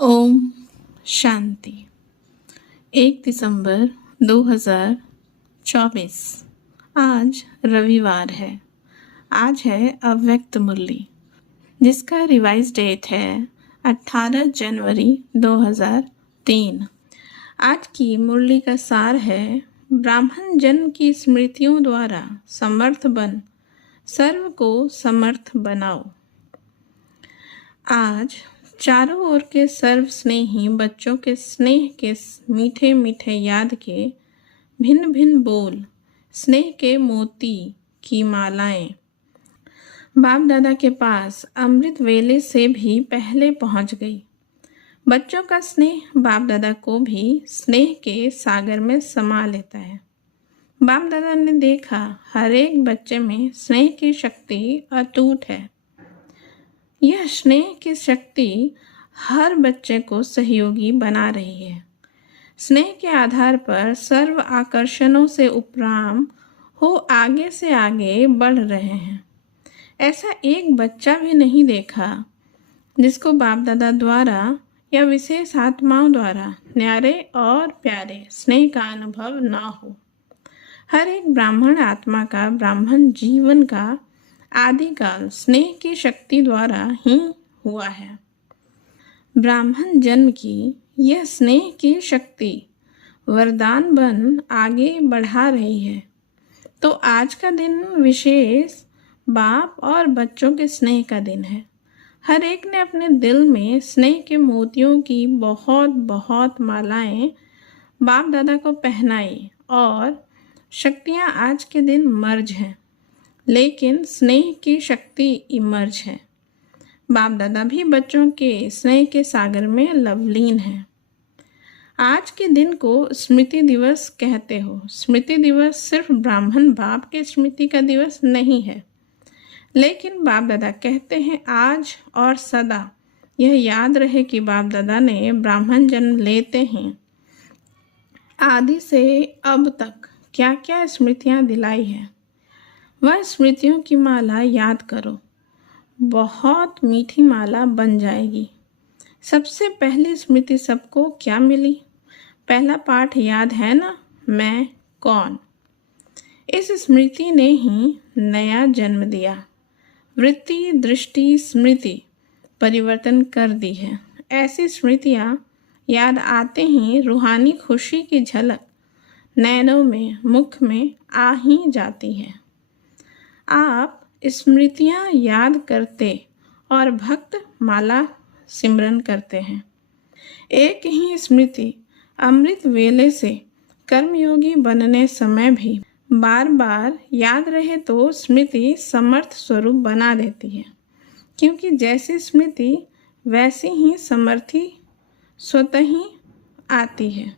ओम शांति। 1 दिसंबर 2024। आज रविवार है। आज है अव्यक्त मुरली, जिसका रिवाइज डेट है 18 जनवरी 2003। आज की मुरली का सार है, ब्राह्मण जन्म की स्मृतियों द्वारा समर्थ बन सर्व को समर्थ बनाओ। आज चारों ओर के सर्व स्नेही बच्चों के स्नेह के मीठे मीठे याद के भिन्न भिन्न बोल, स्नेह के मोती की मालाएं बाप दादा के पास अमृत वेले से भी पहले पहुंच गई। बच्चों का स्नेह बाप दादा को भी स्नेह के सागर में समा लेता है। बाप दादा ने देखा हर एक बच्चे में स्नेह की शक्ति अटूट है। यह स्नेह की शक्ति हर बच्चे को सहयोगी बना रही है। स्नेह के आधार पर सर्व आकर्षणों से उपराम हो आगे से आगे बढ़ रहे हैं। ऐसा एक बच्चा भी नहीं देखा जिसको बाप दादा द्वारा या विशेष आत्माओं द्वारा न्यारे और प्यारे स्नेह का अनुभव ना हो। हर एक ब्राह्मण आत्मा का ब्राह्मण जीवन का आदिकाल स्नेह की शक्ति द्वारा ही हुआ है। ब्राह्मण जन्म की यह स्नेह की शक्ति वरदान बन आगे बढ़ा रही है। तो आज का दिन विशेष बाप और बच्चों के स्नेह का दिन है। हर एक ने अपने दिल में स्नेह के मोतियों की बहुत बहुत मालाएं बाप दादा को पहनाई और शक्तियां आज के दिन मर्ज हैं, लेकिन स्नेह की शक्ति इमर्ज है। बाप दादा भी बच्चों के स्नेह के सागर में लवलीन है। आज के दिन को स्मृति दिवस कहते हो। स्मृति दिवस सिर्फ ब्राह्मण बाप के स्मृति का दिवस नहीं है, लेकिन बाप दादा कहते हैं आज और सदा यह याद रहे कि बाप दादा ने ब्राह्मण जन्म लेते हैं आदि से अब तक क्या क्या स्मृतियां दिलाई है। वह स्मृतियों की माला याद करो, बहुत मीठी माला बन जाएगी। सबसे पहली स्मृति सबको क्या मिली? पहला पाठ याद है ना, मैं कौन। इस स्मृति ने ही नया जन्म दिया। वृत्ति दृष्टि स्मृति परिवर्तन कर दी है। ऐसी स्मृतियाँ याद आते ही रूहानी खुशी की झलक नैनों में मुख में आ ही जाती है। आप स्मृतियाँ याद करते और भक्त माला सिमरन करते हैं। एक ही स्मृति अमृत वेले से कर्मयोगी बनने समय भी बार बार याद रहे तो स्मृति समर्थ स्वरूप बना देती है, क्योंकि जैसी स्मृति वैसी ही समर्थी स्वतः ही आती है।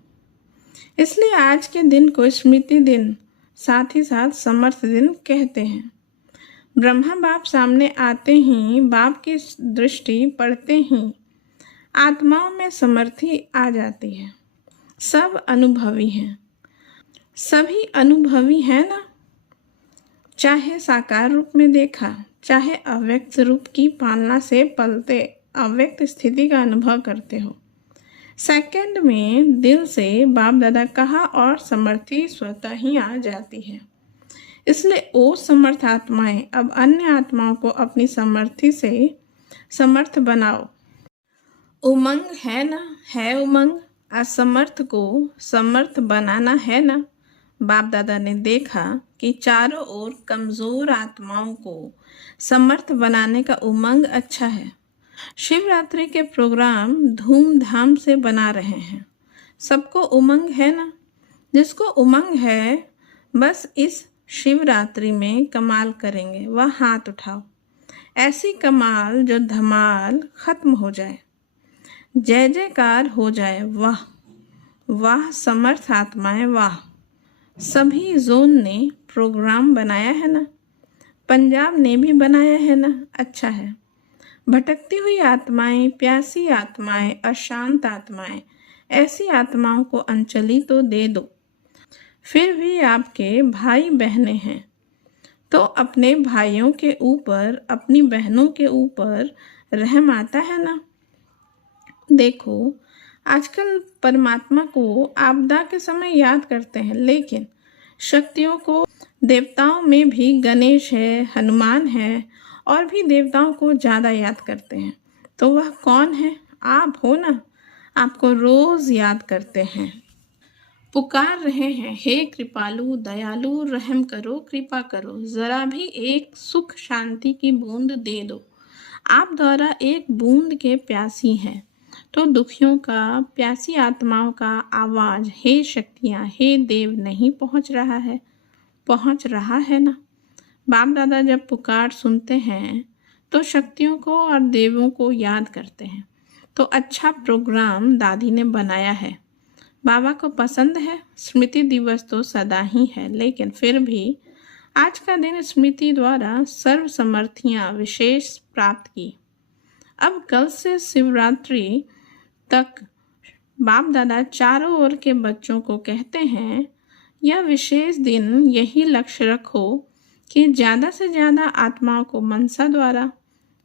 इसलिए आज के दिन को स्मृति दिन साथ ही साथ समर्थ दिन कहते हैं। ब्रह्मा बाप सामने आते ही बाप की दृष्टि पड़ते ही आत्माओं में समर्थी आ जाती है। सब अनुभवी हैं, सभी अनुभवी हैं ना। चाहे साकार रूप में देखा, चाहे अव्यक्त रूप की पालना से पलते अव्यक्त स्थिति का अनुभव करते हो। सेकंड में दिल से बाप दादा कहा और समर्थी स्वतः ही आ जाती है। इसलिए ओ समर्थ आत्माएं अब अन्य आत्माओं को अपनी समर्थी से समर्थ बनाओ। उमंग है ना, है उमंग। असमर्थ को समर्थ बनाना है ना। बाप दादा ने देखा कि चारों ओर कमजोर आत्माओं को समर्थ बनाने का उमंग अच्छा है। शिवरात्रि के प्रोग्राम धूमधाम से बना रहे हैं। सबको उमंग है ना। जिसको उमंग है बस इस शिवरात्रि में कमाल करेंगे, वह हाथ उठाओ। ऐसी कमाल जो धमाल खत्म हो जाए, जय जयकार हो जाए। वाह वाह समर्थ आत्माएं, वाह। सभी जोन ने प्रोग्राम बनाया है ना, पंजाब ने भी बनाया है ना, अच्छा है। भटकती हुई आत्माएं, प्यासी आत्माएं, अशांत आत्माएं, ऐसी आत्माओं को अंजलि तो दे दो। फिर भी आपके भाई बहनें हैं तो अपने भाइयों के ऊपर, अपनी बहनों के ऊपर रहम आता है ना। देखो, आजकल परमात्मा को आपदा के समय याद करते हैं, लेकिन शक्तियों को, देवताओं में भी गणेश है, हनुमान है, और भी देवताओं को ज़्यादा याद करते हैं। तो वह कौन है? आप हो ना। आपको रोज याद करते हैं, पुकार रहे हैं, हे कृपालु दयालु रहम करो, कृपा करो, जरा भी एक सुख शांति की बूंद दे दो। आप द्वारा एक बूंद के प्यासी हैं, तो दुखियों का, प्यासी आत्माओं का आवाज, हे शक्तियां, हे देव, नहीं पहुंच रहा है? पहुंच रहा है ना। बाप दादा जब पुकार सुनते हैं तो शक्तियों को और देवों को याद करते हैं। तो अच्छा प्रोग्राम दादी ने बनाया है, बाबा को पसंद है। स्मृति दिवस तो सदा ही है, लेकिन फिर भी आज का दिन स्मृति द्वारा सर्व समर्थियां विशेष प्राप्त की। अब कल से शिवरात्रि तक बाप दादा चारों ओर के बच्चों को कहते हैं, यह विशेष दिन यही लक्ष्य रखो कि ज़्यादा से ज़्यादा आत्माओं को मनसा द्वारा,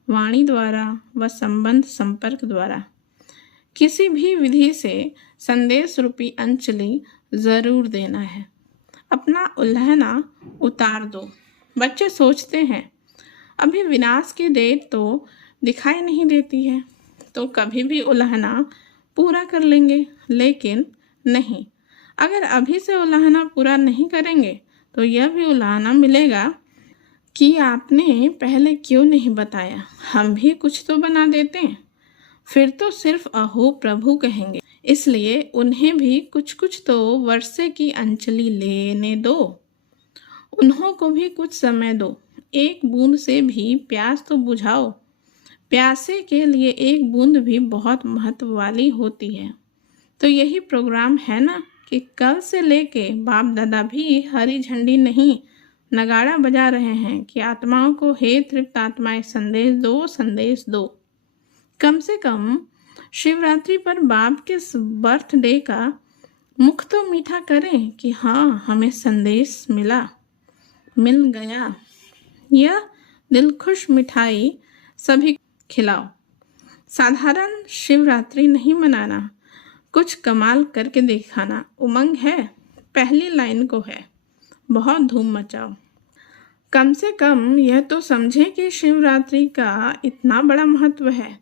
वाणी द्वारा व संबंध संपर्क द्वारा किसी भी विधि से संदेश रूपी अंजलि ज़रूर देना है। अपना उल्हना उतार दो। बच्चे सोचते हैं अभी विनाश की देर तो दिखाई नहीं देती है, तो कभी भी उल्हना पूरा कर लेंगे, लेकिन नहीं, अगर अभी से उल्हना पूरा नहीं करेंगे तो यह भी उल्हाना मिलेगा कि आपने पहले क्यों नहीं बताया, हम भी कुछ तो बना देते हैं। फिर तो सिर्फ अहो प्रभु कहेंगे, इसलिए उन्हें भी कुछ कुछ तो वर्षे की अंजलि लेने दो। उन्हों को भी कुछ समय दो, एक बूंद से भी प्यास तो बुझाओ। प्यासे के लिए एक बूंद भी बहुत महत्व वाली होती है। तो यही प्रोग्राम है ना कि कल से लेके बाप दादा भी हरी झंडी नहीं, नगाड़ा बजा रहे हैं कि आत्माओं को हे तृप्त आत्माएं संदेश दो, संदेश दो। कम से कम शिवरात्रि पर बाप के बर्थडे का मुख तो मीठा करें कि हाँ, हमें संदेश मिल गया। यह दिलखुश मिठाई सभी खिलाओ। साधारण शिवरात्रि नहीं मनाना, कुछ कमाल करके दिखाना। उमंग है, पहली लाइन को है, बहुत धूम मचाओ। कम से कम यह तो समझें कि शिवरात्रि का इतना बड़ा महत्व है,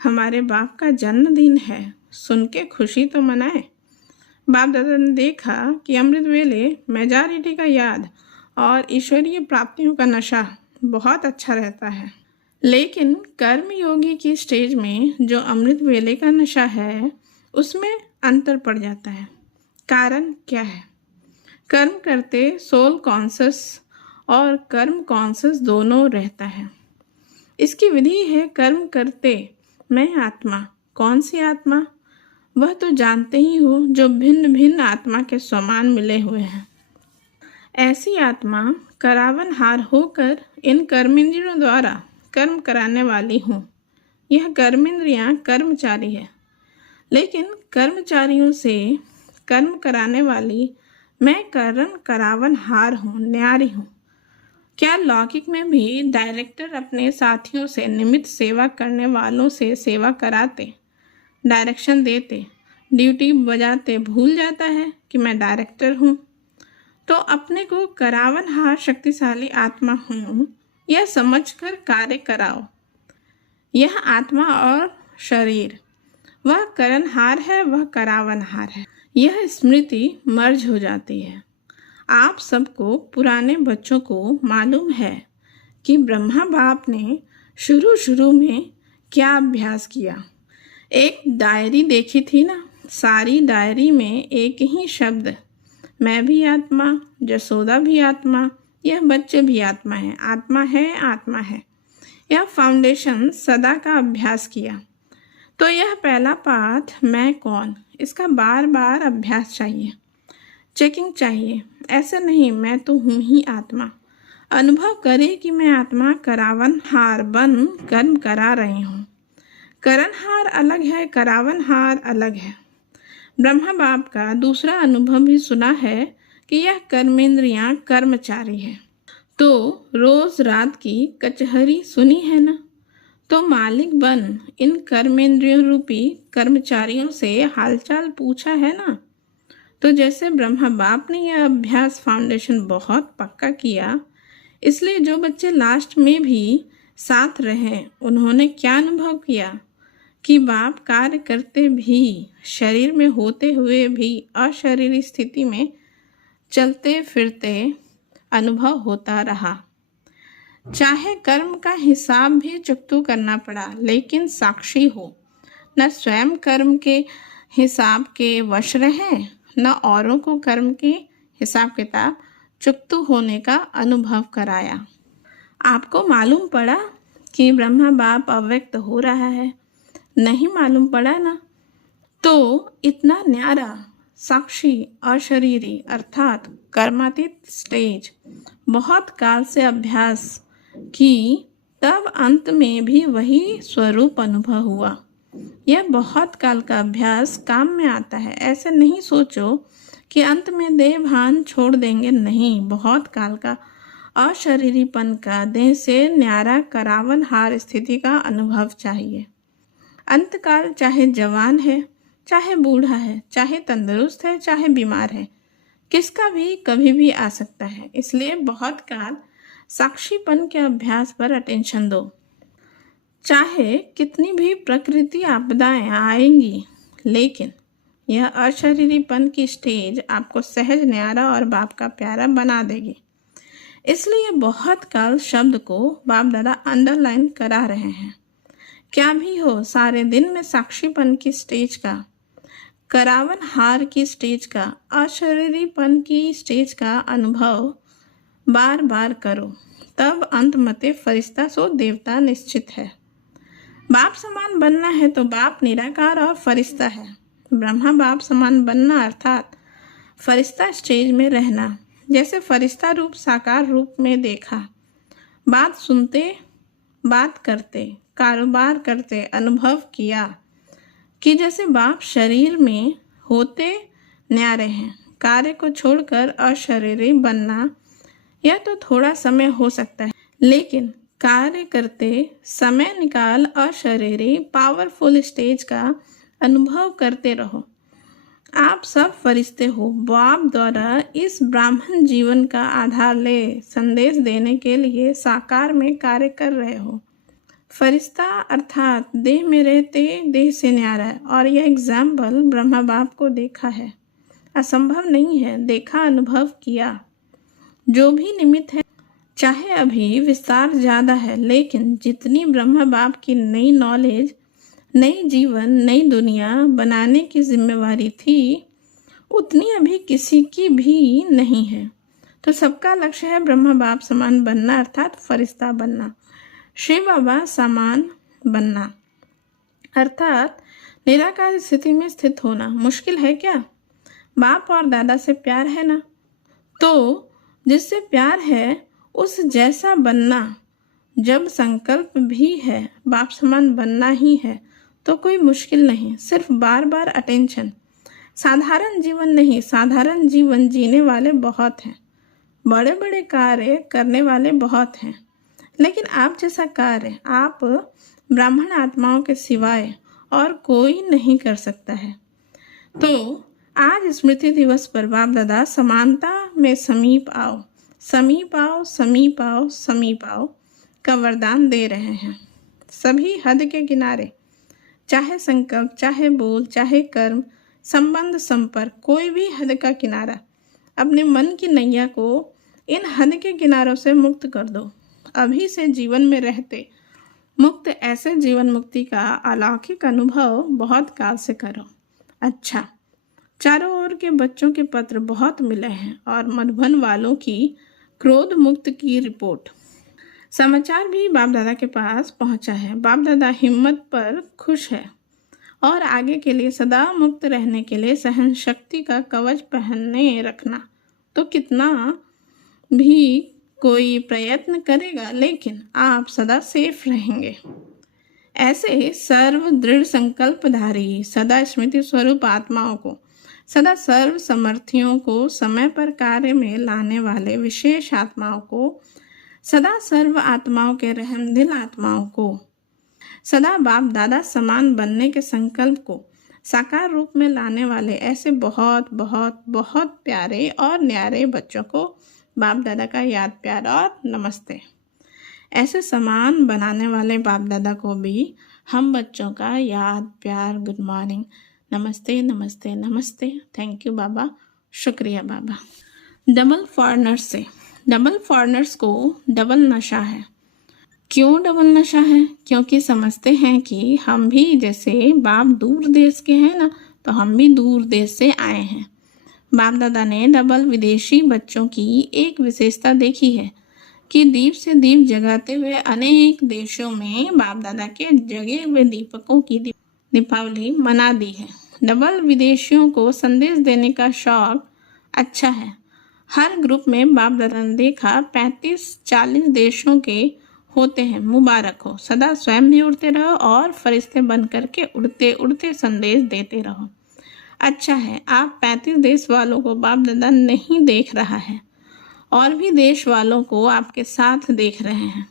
हमारे बाप का जन्मदिन है, सुन के खुशी तो मनाए। बाप दादा ने देखा कि अमृत वेले मेजॉरिटी का याद और ईश्वरीय प्राप्तियों का नशा बहुत अच्छा रहता है, लेकिन कर्म योगी की स्टेज में जो अमृत वेले का नशा है उसमें अंतर पड़ जाता है। कारण क्या है? कर्म करते सोल कॉन्शस और कर्म कॉन्शस दोनों रहता है। इसकी विधि है कर्म करते मैं आत्मा। कौन सी आत्मा? वह तो जानते ही हो जो भिन्न भिन्न आत्मा के समान मिले हुए हैं। ऐसी आत्मा करावनहार होकर इन कर्मेंद्रियों द्वारा कर्म कराने वाली हूँ। यह कर्मेंद्रियाँ कर्मचारी है, लेकिन कर्मचारियों से कर्म कराने वाली मैं कर्म करावनहार हूँ, न्यारी हूँ। क्या लौकिक में भी डायरेक्टर अपने साथियों से निमित्त सेवा करने वालों से सेवा कराते, डायरेक्शन देते, ड्यूटी बजाते भूल जाता है कि मैं डायरेक्टर हूँ? तो अपने को करावनहार शक्तिशाली आत्मा हूँ यह समझकर कार्य कराओ। यह आत्मा और शरीर, वह करणहार है, वह करावनहार है। यह स्मृति मर्ज हो जाती है। आप सबको, पुराने बच्चों को मालूम है कि ब्रह्मा बाप ने शुरू में क्या अभ्यास किया। एक डायरी देखी थी ना, सारी डायरी में एक ही शब्द, मैं भी आत्मा, जसोदा भी आत्मा, यह बच्चे भी आत्मा है, आत्मा है, आत्मा है। यह फाउंडेशन सदा का अभ्यास किया। तो यह पहला पाठ मैं कौन, इसका बार बार अभ्यास चाहिए, चेकिंग चाहिए। ऐसे नहीं मैं तो हूँ ही आत्मा। अनुभव करे कि मैं आत्मा करावनहार बन कर्म करा रही हूँ। करणहार अलग है, करावनहार अलग है। ब्रह्मा बाप का दूसरा अनुभव भी सुना है कि यह कर्मेंद्रियां कर्मचारी है। तो रोज रात की कचहरी सुनी है ना, तो मालिक बन इन कर्मेंद्रियों रूपी कर्मचारियों से हालचाल पूछा है ना। तो जैसे ब्रह्मा बाप ने यह अभ्यास फाउंडेशन बहुत पक्का किया, इसलिए जो बच्चे लास्ट में भी साथ रहे उन्होंने क्या अनुभव किया कि बाप कार्य करते भी, शरीर में होते हुए भी अशरीरी स्थिति में चलते फिरते अनुभव होता रहा। चाहे कर्म का हिसाब भी चुकतू करना पड़ा, लेकिन साक्षी हो, न स्वयं कर्म के हिसाब के वश रहे, न औरों को कर्म के हिसाब किताब चुकतू होने का अनुभव कराया। आपको मालूम पड़ा कि ब्रह्मा बाप अव्यक्त हो रहा है? नहीं मालूम पड़ा ना? तो इतना न्यारा साक्षी अशरीरी अर्थात कर्मातीत स्टेज बहुत काल से अभ्यास की, तब अंत में भी वही स्वरूप अनुभव हुआ। यह बहुत काल का अभ्यास काम में आता है। ऐसे नहीं सोचो कि अंत में देह भान छोड़ देंगे, नहीं। बहुत काल का अशरीरीपन का, देह से न्यारा करावन हार स्थिति का अनुभव चाहिए। अंतकाल चाहे जवान है, चाहे बूढ़ा है, चाहे तंदुरुस्त है, चाहे बीमार है, किसका भी कभी भी आ सकता है। इसलिए बहुत काल साक्षीपन के अभ्यास पर अटेंशन दो। चाहे कितनी भी प्रकृति आपदाएं आएंगी, लेकिन यह अशरीरीपन की स्टेज आपको सहज न्यारा और बाप का प्यारा बना देगी। इसलिए बहुत काल शब्द को बाप दादा अंडरलाइन करा रहे हैं। क्या भी हो, सारे दिन में साक्षीपन की स्टेज का, करावन हार की स्टेज का, अशरीरीपन की स्टेज का अनुभव बार बार करो, तब अंत मते फरिश्ता सो देवता निश्चित है। बाप समान बनना है तो बाप निराकार और फरिश्ता है। ब्रह्मा बाप समान बनना अर्थात फरिश्ता स्टेज में रहना। जैसे फरिश्ता रूप साकार रूप में देखा, बात सुनते, बात करते, कारोबार करते अनुभव किया कि जैसे बाप शरीर में होते न्यारे हैं। कार्य को छोड़कर अशरीरी बनना, यह तो थोड़ा समय हो सकता है, लेकिन कार्य करते समय निकाल अशरीरी पावरफुल स्टेज का अनुभव करते रहो। आप सब फरिश्ते हो। बाप द्वारा इस ब्राह्मण जीवन का आधार ले संदेश देने के लिए साकार में कार्य कर रहे हो। फरिश्ता अर्थात देह में रहते देह से न्यारा है। और यह एग्जाम्पल ब्रह्मा बाप को देखा है, असंभव नहीं है, देखा, अनुभव किया। जो भी निमित्त है, चाहे अभी विस्तार ज़्यादा है, लेकिन जितनी ब्रह्मा बाप की नई नॉलेज, नई जीवन, नई दुनिया बनाने की जिम्मेवारी थी, उतनी अभी किसी की भी नहीं है। तो सबका लक्ष्य है ब्रह्मा बाप समान बनना अर्थात फरिश्ता बनना, शिव बाबा समान बनना अर्थात निराकार स्थिति में स्थित होना। मुश्किल है क्या? बाप और दादा से प्यार है ना, तो जिससे प्यार है उस जैसा बनना। जब संकल्प भी है बाप समान बनना ही है, तो कोई मुश्किल नहीं, सिर्फ बार बार अटेंशन। साधारण जीवन नहीं, साधारण जीवन जीने वाले बहुत हैं, बड़े बड़े कार्य करने वाले बहुत हैं, लेकिन आप जैसा कार्य आप ब्राह्मण आत्माओं के सिवाय और कोई नहीं कर सकता है। तो आज स्मृति दिवस पर बाप दादा समानता में समीप आओ, समीप आओ, समीप आओ, समीप आओ का वरदान दे रहे हैं। सभी हद के किनारे, चाहे संकल्प, चाहे बोल, चाहे कर्म, संबंध, संपर्क, कोई भी हद का किनारा, अपने मन की नैया को इन हद के किनारों से मुक्त कर दो। अभी से जीवन में रहते मुक्त ऐसे जीवन मुक्ति का अलौकिक अनुभव बहुत काल से करो। अच्छा, चारों ओर के बच्चों के पत्र बहुत मिले हैं और मधुबन वालों की क्रोध मुक्त की रिपोर्ट, समाचार भी बाप दादा के पास पहुंचा है। बाप दादा हिम्मत पर खुश है और आगे के लिए सदा मुक्त रहने के लिए सहन शक्ति का कवच पहनने रखना। तो कितना भी कोई प्रयत्न करेगा, लेकिन आप सदा सेफ रहेंगे। ऐसे सर्व दृढ़ संकल्पधारी सदा स्मृति स्वरूप आत्माओं को, सदा सर्व समर्थियों को, समय पर कार्य में लाने वाले विशेष आत्माओं को, सदा सर्व आत्माओं के रहमदिल आत्माओं को सदा बाप दादा समान बनने के संकल्प को साकार रूप में लाने वाले ऐसे बहुत बहुत बहुत प्यारे और न्यारे बच्चों को बाप दादा का याद प्यार और नमस्ते। ऐसे समान बनाने वाले बाप दादा को भी हम बच्चों का याद प्यार गुड मॉर्निंग नमस्ते नमस्ते नमस्ते। थैंक यू बाबा, शुक्रिया बाबा। डबल फॉरेनर्स से, डबल फॉरेनर्स को डबल नशा है। क्यों डबल नशा है? क्योंकि समझते हैं कि हम भी जैसे बाप दूर देश के हैं ना, तो हम भी दूर देश से आए हैं। बाप दादा ने डबल विदेशी बच्चों की एक विशेषता देखी है कि दीप से दीप जगाते हुए अनेक देशों में बाप दादा के जगे हुए दीपकों की दीपावली मना दी है। डबल विदेशियों को संदेश देने का शौक अच्छा है। हर ग्रुप में बाप दादा ने देखा 35-40 देशों के होते हैं। मुबारक हो, सदा स्वयं भी उड़ते रहो और फरिश्ते बन करके उड़ते उड़ते संदेश देते रहो। अच्छा है, आप 35 देश वालों को बाप दादा नहीं देख रहा है और भी देश वालों को आपके साथ देख रहे हैं।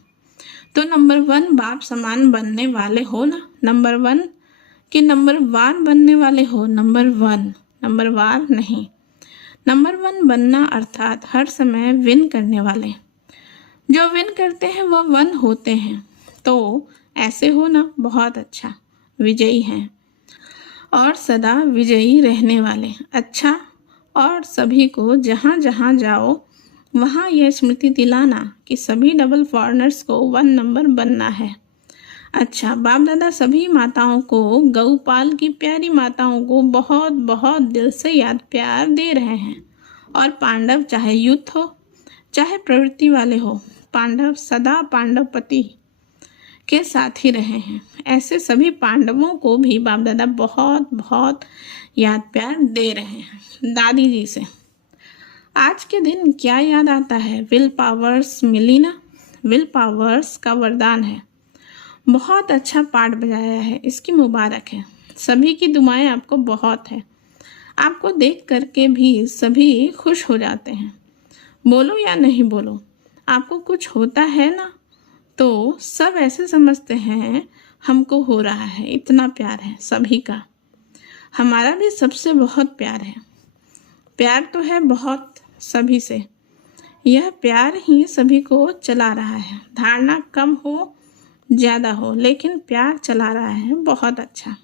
तो नंबर 1 बाप समान बनने वाले हो ना, नंबर 1 कि नंबर 1 बनने वाले हो, नंबर 1 नंबर वार नहीं। नंबर 1 बनना अर्थात हर समय विन करने वाले। जो विन करते हैं वह 1 होते हैं। तो ऐसे हो ना, बहुत अच्छा, विजयी हैं और सदा विजयी रहने वाले। अच्छा, और सभी को जहाँ जहाँ जाओ वहाँ यह स्मृति दिलाना कि सभी डबल फॉरेनर्स को 1 नंबर बनना है। अच्छा, बाप दादा सभी माताओं को, गौपाल की प्यारी माताओं को बहुत बहुत दिल से याद प्यार दे रहे हैं। और पांडव चाहे युद्ध हो चाहे प्रवृत्ति वाले हो, पांडव सदा पांडवपति के साथ ही रहे हैं। ऐसे सभी पांडवों को भी बाप दादा बहुत बहुत याद प्यार दे रहे हैं। दादी जी से आज के दिन क्या याद आता है? विल पावर्स मिली ना, विल पावर्स का वरदान है। बहुत अच्छा पाठ बजाया है, इसकी मुबारक है। सभी की दुआएं आपको बहुत है। आपको देख करके भी सभी खुश हो जाते हैं। बोलो या नहीं बोलो, आपको कुछ होता है ना, तो सब ऐसे समझते हैं हमको हो रहा है। इतना प्यार है सभी का। हमारा भी सबसे बहुत प्यार है। प्यार तो है बहुत सभी से। यह प्यार ही सभी को चला रहा है। धारणा कम हो ज़्यादा हो, लेकिन प्यार चला रहा है। बहुत अच्छा।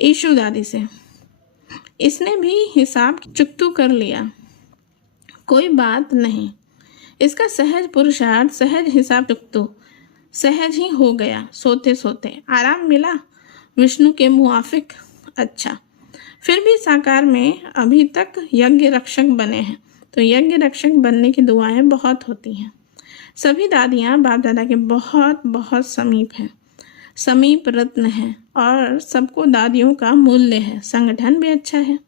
ईशु दादी से इसने भी हिसाब चुकतू कर लिया, कोई बात नहीं। इसका सहज पुरुषार्थ, सहज हिसाब चुकतू सहज ही हो गया। सोते सोते आराम मिला विष्णु के मुआफिक। अच्छा, फिर भी साकार में अभी तक यज्ञ रक्षक बने हैं, तो यज्ञ रक्षक बनने की दुआएं बहुत होती हैं। सभी दादियाँ बाप दादा के बहुत बहुत समीप हैं, समीप रत्न हैं और सबको दादियों का मूल्य है। संगठन भी अच्छा है।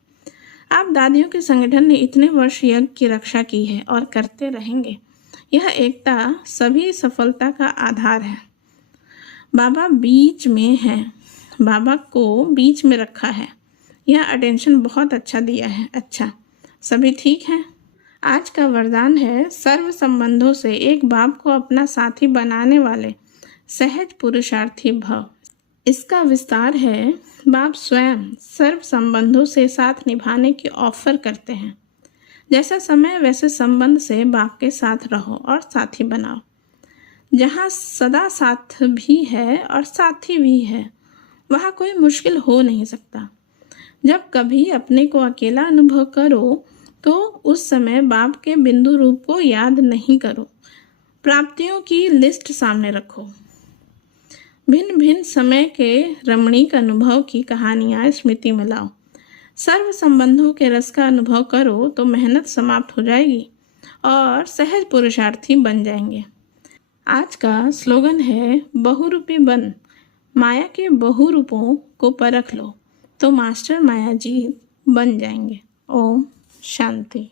आप दादियों के संगठन ने इतने वर्ष यज्ञ की रक्षा की है और करते रहेंगे। यह एकता सभी सफलता का आधार है। बाबा बीच में है, बाबा को बीच में रखा है। यह अटेंशन बहुत अच्छा दिया है। अच्छा, सभी ठीक हैं। आज का वरदान है सर्व संबंधों से एक बाप को अपना साथी बनाने वाले सहज पुरुषार्थी भव। इसका विस्तार है बाप स्वयं सर्व संबंधों से साथ निभाने की ऑफर करते हैं। जैसा समय वैसे संबंध से बाप के साथ रहो और साथी बनाओ। जहाँ सदा साथ भी है और साथी भी है, वहाँ कोई मुश्किल हो नहीं सकता। जब कभी अपने को अकेला अनुभव करो तो उस समय बाप के बिंदु रूप को याद नहीं करो, प्राप्तियों की लिस्ट सामने रखो। भिन्न भिन्न समय के रमणीक अनुभव की कहानियाँ स्मृति में लाओ। सर्व संबंधों के रस का अनुभव करो तो मेहनत समाप्त हो जाएगी और सहज पुरुषार्थी बन जाएंगे। आज का स्लोगन है बहुरूपी बन, माया के बहुरूपों को परख लो तो मास्टर माया जी बन जाएंगे। ओम शांति।